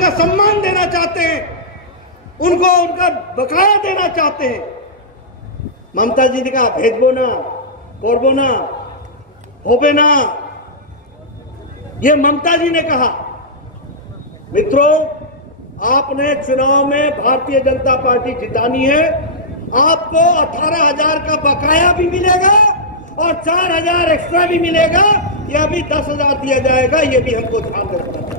उनका सम्मान देना चाहते हैं, उनको उनका बकाया देना चाहते हैं। ममता जी ने कहा भेजबो ना, करबो ना, होबे ना, ये ममता जी ने कहा। मित्रों, आपने चुनाव में भारतीय जनता पार्टी जितानी है, आपको 18,000 का बकाया भी मिलेगा और 4,000 एक्स्ट्रा भी मिलेगा, या भी 10,000 दिया जाएगा, ये भी हमको ध्यान रखना चाहिए।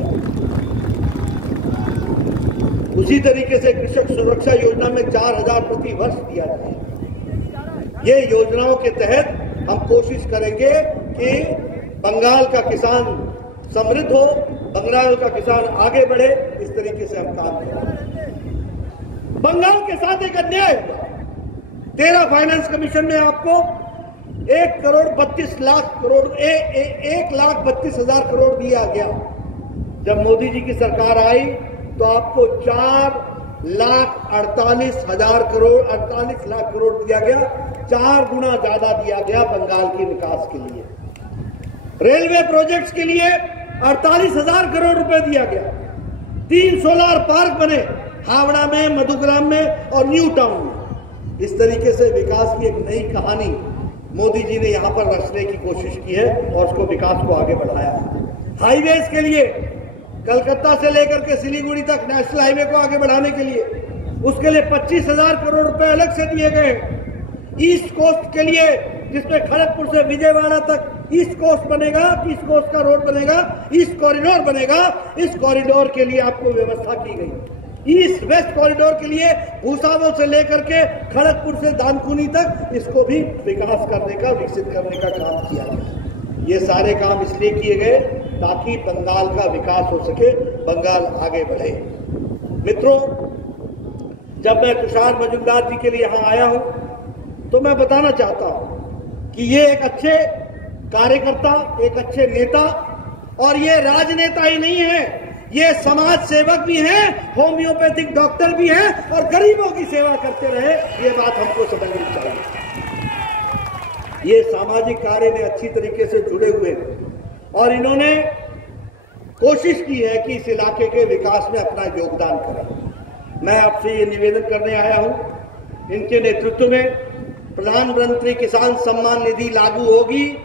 उसी तरीके से कृषक सुरक्षा योजना में 4,000 प्रति वर्ष दिया जाएगा। ये योजनाओं के तहत हम कोशिश करेंगे कि बंगाल का किसान समृद्ध हो, बंगाल का किसान आगे बढ़े, इस तरीके से हम काम करें। बंगाल के साथ एक अन्याय हुआ। 13 फाइनेंस कमीशन में आपको 1,32,00,000 करोड़ दिया गया। जब मोदी जी की सरकार आई तो आपको 4,48,000 करोड़ 48 लाख करोड़ दिया गया, 4 गुना ज्यादा दिया गया बंगाल की विकास के लिए। रेलवे प्रोजेक्ट्स के लिए 48,000 करोड़ रुपए दिया गया। 3 सोलर पार्क बने हावड़ा में, मधुग्राम में और न्यू टाउन में। इस तरीके से विकास की एक नई कहानी मोदी जी ने यहां पर रचने की कोशिश की है और उसको विकास को आगे बढ़ाया है। हाईवेज के लिए कलकत्ता से लेकर के सिलीगुड़ी तक नेशनल हाईवे को आगे बढ़ाने के लिए उसके लिए 25,000 करोड़ रुपए अलग से दिए गए। ईस्ट कोस्ट के लिए, जिसमें खड़गपुर से विजयवाड़ा तक ईस्ट कोस्ट बनेगा, ईस्ट कोस्ट का रोड बनेगा, ईस्ट कॉरिडोर बनेगा। इस कॉरिडोर के लिए आपको व्यवस्था की गई। ईस्ट वेस्ट कॉरिडोर के लिए भूसावल से लेकर के खड़गपुर से दानकुनी तक इसको भी विकास करने का, विकसित करने का काम किया गया। ये सारे काम इसलिए किए गए ताकि बंगाल का विकास हो सके, बंगाल आगे बढ़े। मित्रों, जब मैं तुषार मजुमदार जी के लिए यहां आया हूं तो मैं बताना चाहता हूं कि ये एक अच्छे कार्यकर्ता, एक अच्छे नेता, और ये राजनेता ही नहीं है, ये समाज सेवक भी हैं, होम्योपैथिक डॉक्टर भी हैं और गरीबों की सेवा करते रहे। ये बात हमको समझनी चाहिए। ये सामाजिक कार्य में अच्छी तरीके से जुड़े हुए हैं और इन्होंने कोशिश की है कि इस इलाके के विकास में अपना योगदान करें। मैं आपसे ये निवेदन करने आया हूं, इनके नेतृत्व में प्रधानमंत्री किसान सम्मान निधि लागू होगी,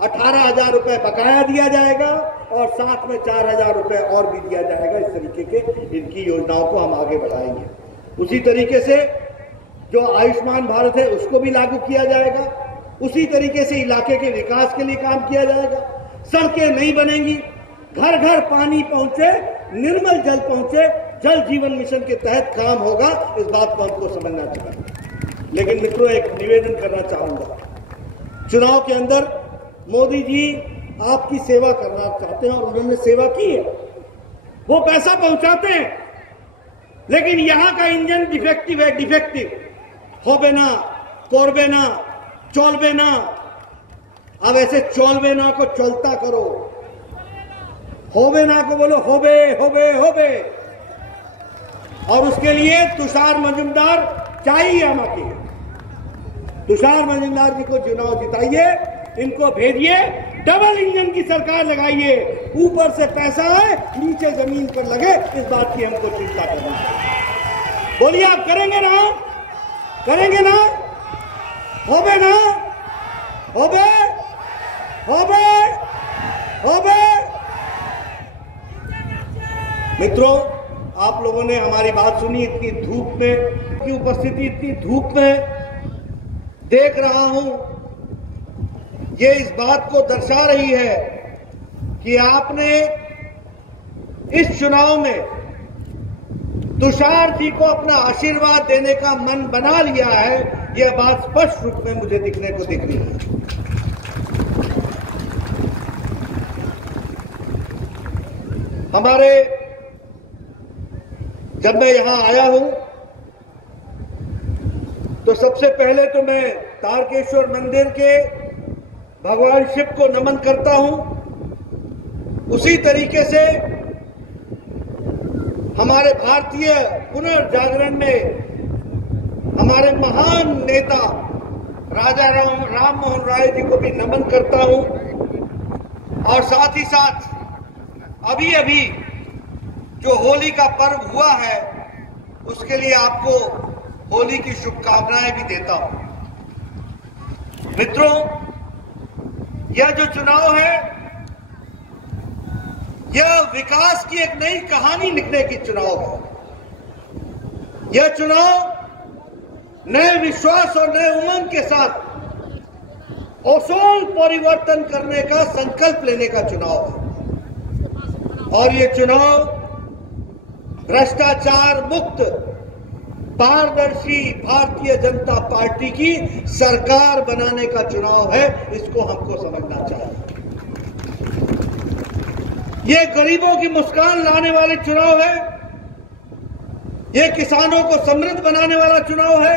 18,000 रुपए बकाया दिया जाएगा और साथ में 4,000 रुपए और भी दिया जाएगा। इस तरीके के इनकी योजनाओं को हम आगे बढ़ाएंगे। उसी तरीके से जो आयुष्मान भारत है उसको भी लागू किया जाएगा। उसी तरीके से इलाके के विकास के लिए काम किया जाएगा। सड़कें नहीं बनेंगी, घर घर पानी पहुंचे, निर्मल जल पहुंचे, जल जीवन मिशन के तहत काम होगा। इस बात को हमको समझना चाहिए। लेकिन मित्रों, एक निवेदन करना चाहूंगा, चुनाव के अंदर मोदी जी आपकी सेवा करना चाहते हैं और उन्होंने सेवा की है, वो पैसा पहुंचाते हैं, लेकिन यहां का इंजन डिफेक्टिव है, डिफेक्टिव होबे ना, कोरबे ना, चौलबे ना। अब ऐसे चौलबे ना को चलता करो, होबे ना को बोलो होबे होबे होबे। और उसके लिए तुषार मजुमदार चाहिए हमारे। तुषार मजुमदार जी को चुनाव जिताइए, इनको भेजिए, डबल इंजन की सरकार लगाइए, ऊपर से पैसा है, नीचे जमीन पर लगे। इस बात की हमको चिंता करनी है। बोलिए, आप करेंगे ना? करेंगे ना? होबे ना? होबे होबे होबे। मित्रों, आप लोगों ने हमारी बात सुनी। इतनी धूप में की उपस्थिति, इतनी धूप में देख रहा हूं, ये इस बात को दर्शा रही है कि आपने इस चुनाव में तुषार जी को अपना आशीर्वाद देने का मन बना लिया है। यह बात स्पष्ट रूप में मुझे दिखने को दिख रही है। हमारे जब मैं यहां आया हूं तो सबसे पहले तो मैं तारकेश्वर मंदिर के भगवान शिव को नमन करता हूं। उसी तरीके से हमारे भारतीय पुनर्जागरण में हमारे महान नेता राजा राम मोहन राय जी को भी नमन करता हूं। और साथ ही साथ अभी अभी जो होली का पर्व हुआ है उसके लिए आपको होली की शुभकामनाएं भी देता हूं। मित्रों, यह जो चुनाव है यह विकास की एक नई कहानी लिखने की चुनाव है। यह चुनाव नए विश्वास और नए उमंग के साथ आमूल परिवर्तन करने का संकल्प लेने का चुनाव है। और ये चुनाव भ्रष्टाचार मुक्त पारदर्शी भारतीय जनता पार्टी की सरकार बनाने का चुनाव है। इसको हमको समझना चाहिए। ये गरीबों की मुस्कान लाने वाले चुनाव है। ये किसानों को समृद्ध बनाने वाला चुनाव है।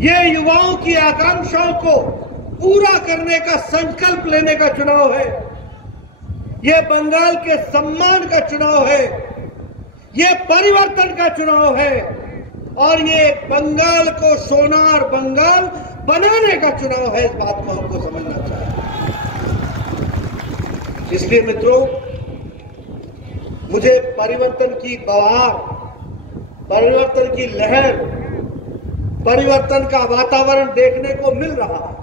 ये युवाओं की आकांक्षाओं को पूरा करने का संकल्प लेने का चुनाव है। ये बंगाल के सम्मान का चुनाव है। ये परिवर्तन का चुनाव है। और ये बंगाल को सोनार बंगाल बनाने का चुनाव है। इस बात को हमको समझना चाहिए। इसलिए मित्रों, मुझे परिवर्तन की बहार, परिवर्तन की लहर, परिवर्तन का वातावरण देखने को मिल रहा है।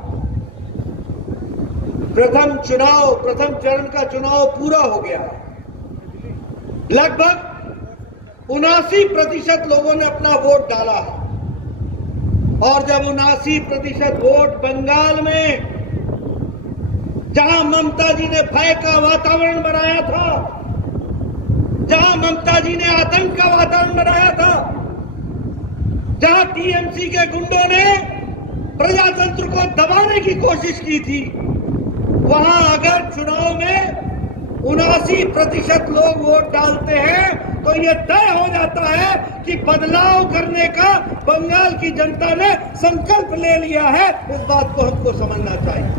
प्रथम चरण का चुनाव पूरा हो गया है। लगभग 79% लोगों ने अपना वोट डाला है। और जब 79% वोट बंगाल में, जहां ममता जी ने भय का वातावरण बनाया था, जहां ममता जी ने आतंक का वातावरण बनाया था, जहां टीएमसी के गुंडों ने प्रजातंत्र को दबाने की कोशिश की थी, वहां अगर चुनाव में 79% लोग वोट डालते हैं तो यह तय हो जाता है कि बदलाव करने का बंगाल की जनता ने संकल्प ले लिया है। इस बात को हमको समझना चाहिए।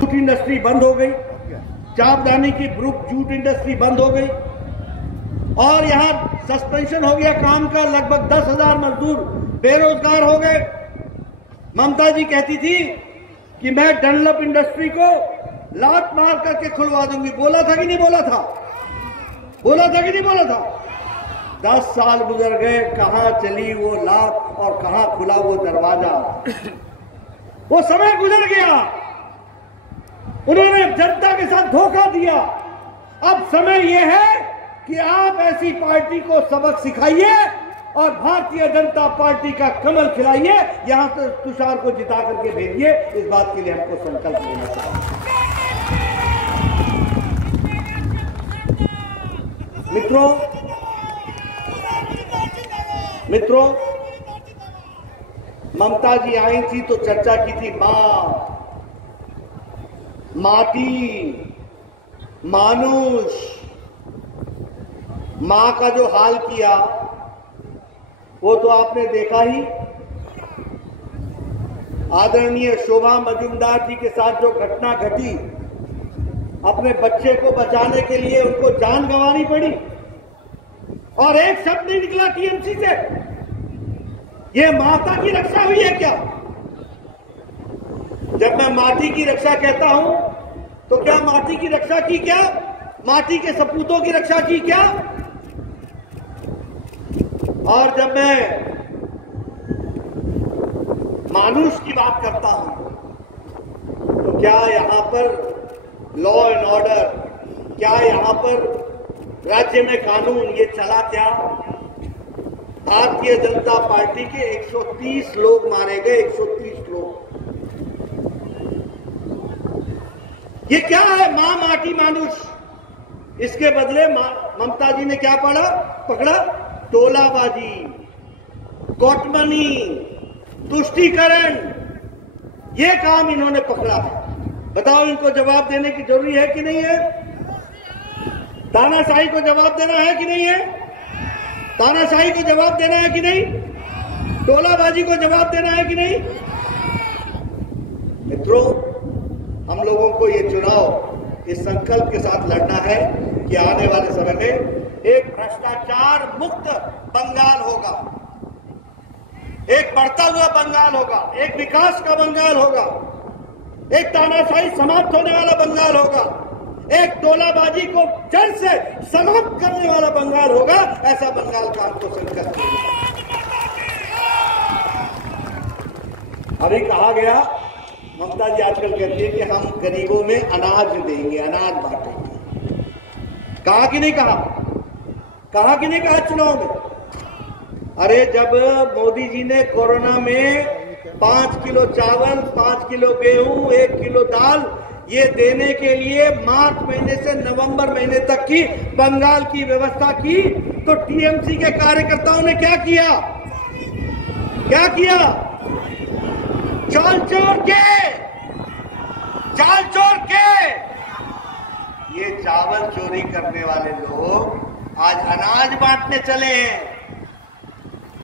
जूट इंडस्ट्री बंद हो गई, चापदानी की ब्रुक जूट इंडस्ट्री बंद हो गई और यहां सस्पेंशन हो गया काम का। लगभग 10,000 मजदूर बेरोजगार हो गए। ममता जी कहती थी कि मैं डनलप इंडस्ट्री को लात मार करके खुलवा दूंगी। बोला था कि नहीं बोला था? बोला था कि नहीं बोला था? 10 साल गुजर गए, कहां चली वो लात और कहां खुला वो दरवाजा। वो समय गुजर गया। उन्होंने जनता के साथ धोखा दिया। अब समय यह है कि आप ऐसी पार्टी को सबक सिखाइए और भारतीय जनता पार्टी का कमल खिलाइए। यहां से तुषार को जिता करके भेजिए। इस बात के लिए हमको संकल्प लेना चाहिए। मित्रों, ममता जी आई थी तो चर्चा की थी माटी, मानुष। मां का जो हाल किया वो तो आपने देखा ही। आदरणीय शोभा मजुमदार जी के साथ जो घटना घटी, अपने बच्चे को बचाने के लिए उनको जान गंवानी पड़ी और एक शब्द नहीं निकला टीएमसी से। ये माता की रक्षा हुई है क्या? जब मैं माटी की रक्षा कहता हूं तो क्या माटी की रक्षा की? क्या माटी के सपूतों की रक्षा की? क्या? और जब मैं मानुष की बात करता हूं तो क्या यहां पर लॉ एंड ऑर्डर, क्या यहां पर राज्य में कानून ये चला? क्या भारतीय जनता पार्टी के 130 लोग मारे गए? 130 लोग। ये क्या है? मां, माटी, मानुष। इसके बदले ममता जी ने क्या पकड़ा? टोलाबाजी, कोटमनी, तुष्टीकरण। ये काम इन्होंने पकड़ा है। बताओ, इनको जवाब देने की जरूरी है कि नहीं है? तानाशाही को जवाब देना है कि नहीं है? तानाशाही को जवाब देना है कि नहीं? टोलाबाजी को जवाब देना है कि नहीं? मित्रों, हम लोगों को ये चुनाव इस संकल्प के साथ लड़ना है कि आने वाले समय में एक भ्रष्टाचार मुक्त बंगाल होगा, एक बढ़ता हुआ बंगाल होगा, एक विकास का बंगाल होगा, एक तानाशाही समाप्त होने वाला बंगाल होगा, एक टोलाबाजी को जड़ से समाप्त करने वाला बंगाल होगा, ऐसा बंगाल का हमको संकल्प है। अभी कहा गया, ममता जी आजकल कहती है कि हम गरीबों में अनाज देंगे, अनाज बांटेंगे। कहा कि नहीं कहा? कहा कि नहीं कहा चुनाव में? अरे जब मोदी जी ने कोरोना में 5 किलो चावल, 5 किलो गेहूं, 1 किलो दाल ये देने के लिए मार्च महीने से नवंबर महीने तक की बंगाल की व्यवस्था की, तो टीएमसी के कार्यकर्ताओं ने क्या किया? क्या किया? चाल चोर के ये चावल चोरी करने वाले लोग आज अनाज बांटने चले हैं।